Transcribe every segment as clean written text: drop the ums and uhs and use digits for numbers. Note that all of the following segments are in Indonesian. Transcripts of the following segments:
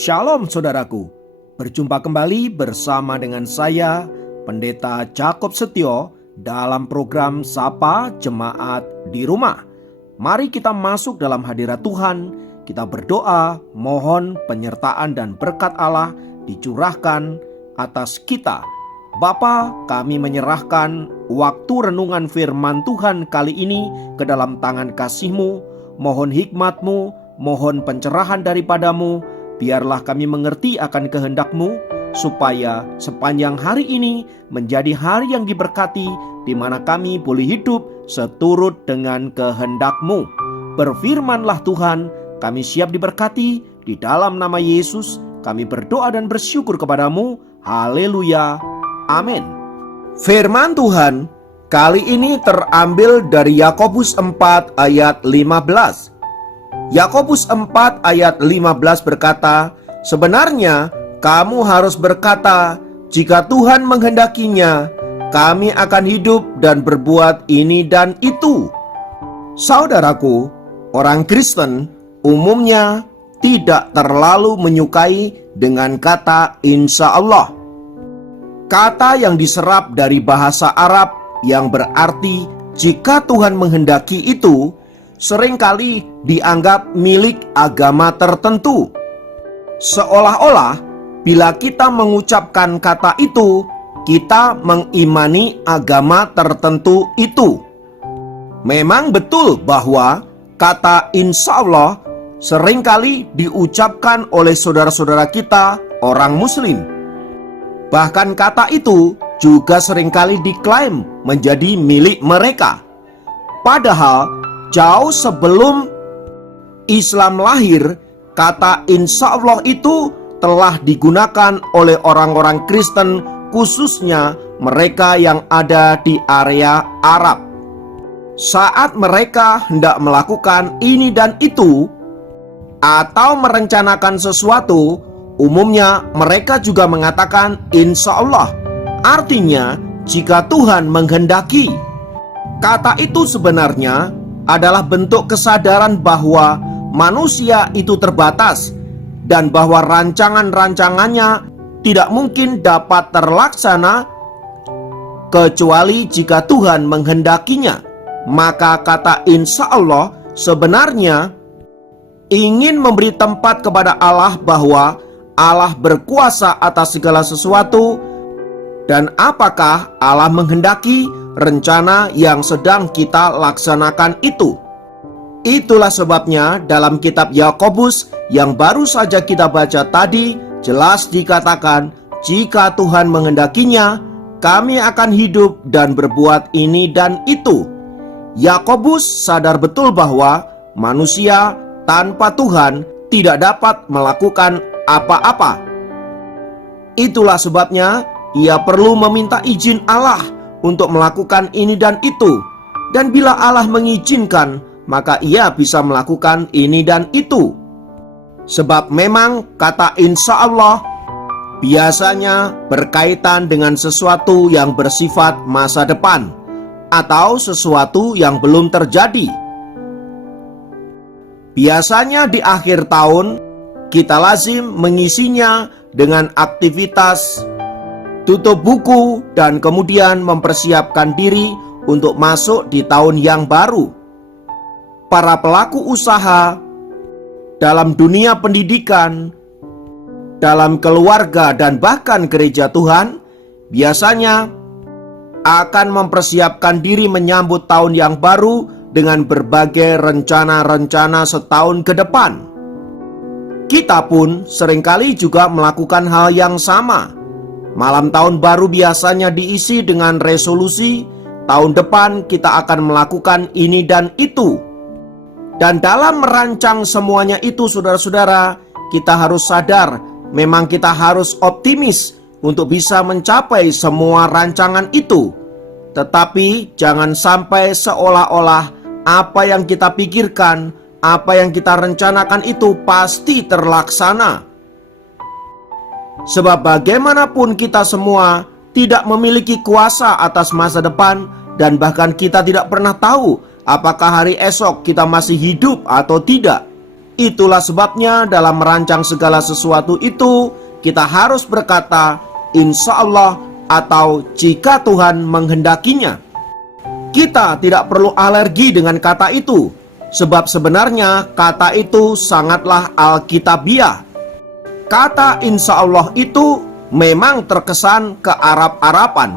Shalom saudaraku, berjumpa kembali bersama dengan saya Pendeta Jakob Setio dalam program Sapa Jemaat di Rumah. Mari kita masuk dalam hadirat Tuhan, kita berdoa, mohon penyertaan dan berkat Allah dicurahkan atas kita. Bapa, kami menyerahkan waktu renungan firman Tuhan kali ini ke dalam tangan kasih-Mu. Mohon hikmat-Mu, mohon pencerahan daripadamu. Biarlah kami mengerti akan kehendak-Mu, supaya sepanjang hari ini menjadi hari yang diberkati, di mana kami boleh hidup seturut dengan kehendak-Mu. Berfirmanlah Tuhan, kami siap diberkati. Di dalam nama Yesus kami berdoa dan bersyukur kepadamu. Haleluya, amin. Firman Tuhan kali ini terambil dari Yakobus 4 ayat 15. Yakobus 4 ayat 15 berkata, "Sebenarnya kamu harus berkata, jika Tuhan menghendakinya, kami akan hidup dan berbuat ini dan itu." Saudaraku, orang Kristen umumnya tidak terlalu menyukai dengan kata insya Allah. Kata yang diserap dari bahasa Arab yang berarti jika Tuhan menghendaki itu seringkali dianggap milik agama tertentu. Seolah-olah bila kita mengucapkan kata itu, kita mengimani agama tertentu itu. Memang betul bahwa kata insya Allah seringkali diucapkan oleh saudara-saudara kita orang Muslim. Bahkan kata itu juga seringkali diklaim menjadi milik mereka. Padahal jauh sebelum Islam lahir, kata insya Allah itu telah digunakan oleh orang-orang Kristen, khususnya mereka yang ada di area Arab. Saat mereka hendak melakukan ini dan itu, atau merencanakan sesuatu, umumnya mereka juga mengatakan insya Allah. Artinya, jika Tuhan menghendaki. Kata itu sebenarnya adalah bentuk kesadaran bahwa manusia itu terbatas dan bahwa rancangan-rancangannya tidak mungkin dapat terlaksana kecuali jika Tuhan menghendakinya. Maka kata insya Allah sebenarnya ingin memberi tempat kepada Allah bahwa Allah berkuasa atas segala sesuatu, dan apakah Allah menghendaki rencana yang sedang kita laksanakan itu. Itulah sebabnya dalam kitab Yakobus yang baru saja kita baca tadi, jelas dikatakan, jika Tuhan menghendakinya, kami akan hidup dan berbuat ini dan itu. Yakobus sadar betul bahwa manusia tanpa Tuhan tidak dapat melakukan apa-apa. Itulah sebabnya ia perlu meminta izin Allah untuk melakukan ini dan itu. Dan bila Allah mengizinkan, maka ia bisa melakukan ini dan itu. Sebab memang kata insya Allah biasanya berkaitan dengan sesuatu yang bersifat masa depan, atau sesuatu yang belum terjadi. Biasanya di akhir tahun, kita lazim mengisinya dengan aktivitas tutup buku dan kemudian mempersiapkan diri untuk masuk di tahun yang baru. Para pelaku usaha dalam dunia pendidikan, dalam keluarga dan bahkan gereja Tuhan biasanya akan mempersiapkan diri menyambut tahun yang baru dengan berbagai rencana-rencana setahun ke depan. Kita pun seringkali juga melakukan hal yang sama. Malam tahun baru biasanya diisi dengan resolusi, tahun depan kita akan melakukan ini dan itu. Dan dalam merancang semuanya itu, saudara-saudara, kita harus sadar, memang kita harus optimis untuk bisa mencapai semua rancangan itu. Tetapi jangan sampai seolah-olah apa yang kita pikirkan, apa yang kita rencanakan itu pasti terlaksana. Sebab bagaimanapun kita semua tidak memiliki kuasa atas masa depan, dan bahkan kita tidak pernah tahu apakah hari esok kita masih hidup atau tidak. Itulah sebabnya dalam merancang segala sesuatu itu, kita harus berkata, insya Allah, atau jika Tuhan menghendakinya. Kita tidak perlu alergi dengan kata itu, sebab sebenarnya kata itu sangatlah alkitabiah. Kata insya Allah itu memang terkesan kearab-arapan.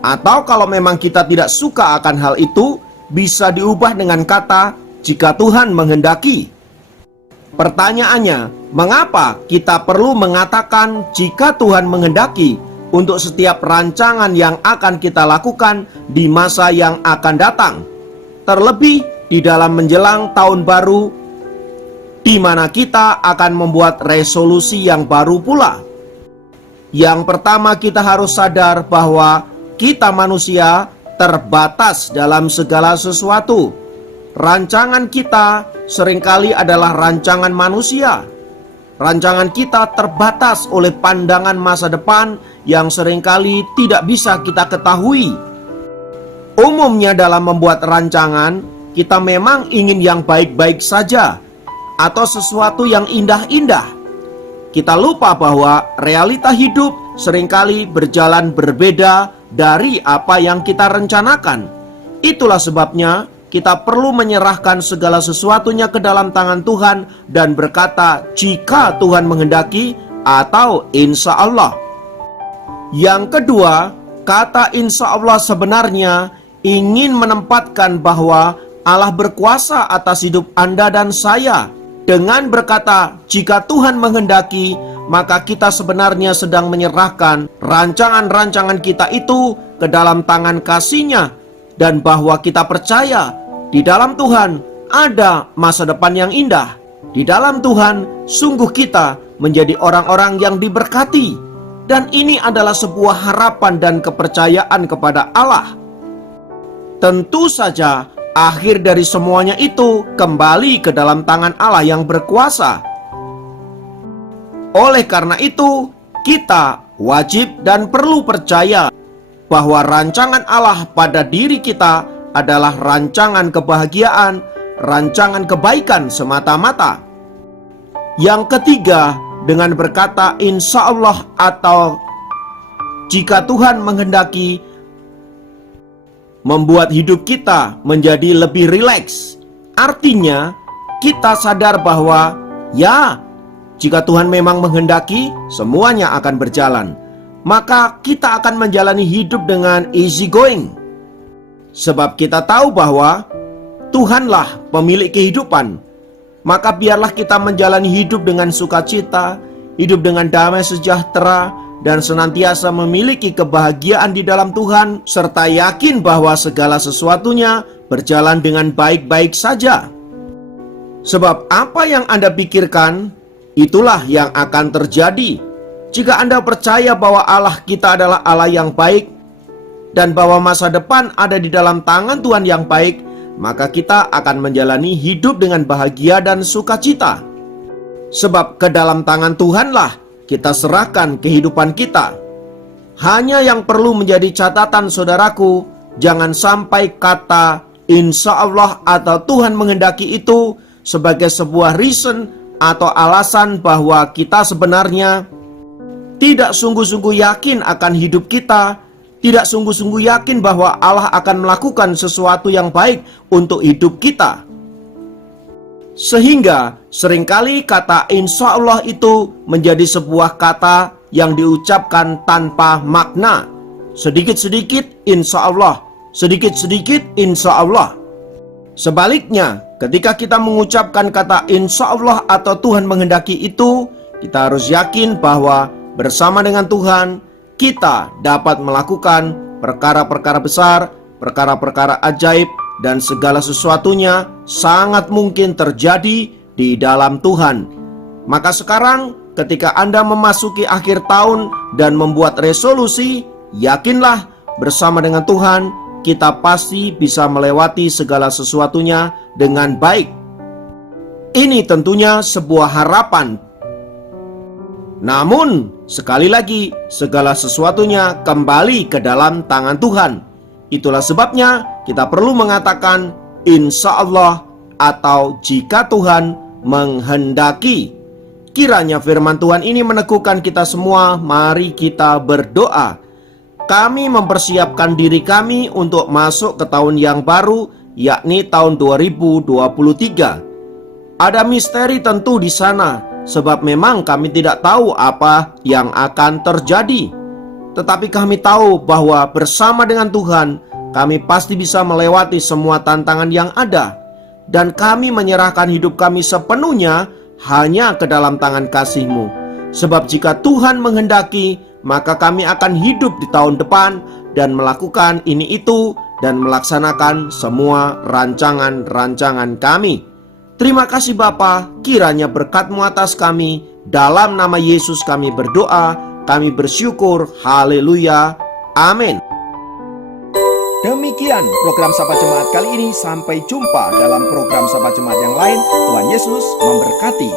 Atau kalau memang kita tidak suka akan hal itu, bisa diubah dengan kata jika Tuhan menghendaki. Pertanyaannya, mengapa kita perlu mengatakan jika Tuhan menghendaki untuk setiap rancangan yang akan kita lakukan di masa yang akan datang? Terlebih di dalam menjelang tahun baru, di mana kita akan membuat resolusi yang baru pula. Yang pertama, kita harus sadar bahwa kita manusia terbatas dalam segala sesuatu. Rancangan kita seringkali adalah rancangan manusia. Rancangan kita terbatas oleh pandangan masa depan yang seringkali tidak bisa kita ketahui. Umumnya dalam membuat rancangan, kita memang ingin yang baik-baik saja atau sesuatu yang indah-indah. Kita lupa bahwa realita hidup seringkali berjalan berbeda dari apa yang kita rencanakan. Itulah sebabnya kita perlu menyerahkan segala sesuatunya ke dalam tangan Tuhan dan berkata jika Tuhan menghendaki atau insya Allah. Yang kedua, kata insya Allah sebenarnya ingin menempatkan bahwa Allah berkuasa atas hidup Anda dan saya. Dengan berkata jika Tuhan menghendaki, maka kita sebenarnya sedang menyerahkan rancangan-rancangan kita itu ke dalam tangan kasih-Nya, dan bahwa kita percaya di dalam Tuhan ada masa depan yang indah. Di dalam Tuhan sungguh kita menjadi orang-orang yang diberkati, dan ini adalah sebuah harapan dan kepercayaan kepada Allah. Tentu saja akhir dari semuanya itu kembali ke dalam tangan Allah yang berkuasa. Oleh karena itu, kita wajib dan perlu percaya bahwa rancangan Allah pada diri kita adalah rancangan kebahagiaan, rancangan kebaikan semata-mata. Yang ketiga, dengan berkata insya Allah atau jika Tuhan menghendaki, membuat hidup kita menjadi lebih rileks. Artinya, kita sadar bahwa ya, jika Tuhan memang menghendaki, semuanya akan berjalan. Maka kita akan menjalani hidup dengan easy going. Sebab kita tahu bahwa Tuhanlah pemilik kehidupan. Maka biarlah kita menjalani hidup dengan sukacita, hidup dengan damai sejahtera, dan senantiasa memiliki kebahagiaan di dalam Tuhan, serta yakin bahwa segala sesuatunya berjalan dengan baik-baik saja. Sebab apa yang Anda pikirkan, itulah yang akan terjadi. Jika Anda percaya bahwa Allah kita adalah Allah yang baik, dan bahwa masa depan ada di dalam tangan Tuhan yang baik, maka kita akan menjalani hidup dengan bahagia dan sukacita. Sebab ke dalam tangan Tuhanlah kita serahkan kehidupan kita. Hanya yang perlu menjadi catatan saudaraku, jangan sampai kata insya Allah atau Tuhan menghendaki itu sebagai sebuah reason atau alasan bahwa kita sebenarnya tidak sungguh-sungguh yakin akan hidup kita, tidak sungguh-sungguh yakin bahwa Allah akan melakukan sesuatu yang baik untuk hidup kita. Sehingga seringkali kata insya Allah itu menjadi sebuah kata yang diucapkan tanpa makna. Sedikit-sedikit insya Allah, sedikit-sedikit insya Allah. Sebaliknya, ketika kita mengucapkan kata insya Allah atau Tuhan menghendaki itu, kita harus yakin bahwa bersama dengan Tuhan kita dapat melakukan perkara-perkara besar, perkara-perkara ajaib, dan segala sesuatunya sangat mungkin terjadi di dalam Tuhan. Maka sekarang ketika Anda memasuki akhir tahun dan membuat resolusi, yakinlah bersama dengan Tuhan kita pasti bisa melewati segala sesuatunya dengan baik. Ini tentunya sebuah harapan. Namun sekali lagi segala sesuatunya kembali ke dalam tangan Tuhan. Itulah sebabnya kita perlu mengatakan insya Allah atau jika Tuhan menghendaki. Kiranya firman Tuhan ini meneguhkan kita semua. Mari kita berdoa. Kami mempersiapkan diri kami untuk masuk ke tahun yang baru, yakni tahun 2023. Ada misteri tentu di sana, sebab memang kami tidak tahu apa yang akan terjadi. Tetapi kami tahu bahwa bersama dengan Tuhan, kami pasti bisa melewati semua tantangan yang ada. Dan kami menyerahkan hidup kami sepenuhnya hanya ke dalam tangan kasih-Mu. Sebab jika Tuhan menghendaki, maka kami akan hidup di tahun depan dan melakukan ini itu dan melaksanakan semua rancangan-rancangan kami. Terima kasih Bapa, kiranya berkat-Mu atas kami. Dalam nama Yesus kami berdoa, kami bersyukur. Haleluya. Amin. Demikian program Sapa Jemaat kali ini. Sampai jumpa dalam program Sapa Jemaat yang lain. Tuhan Yesus memberkati.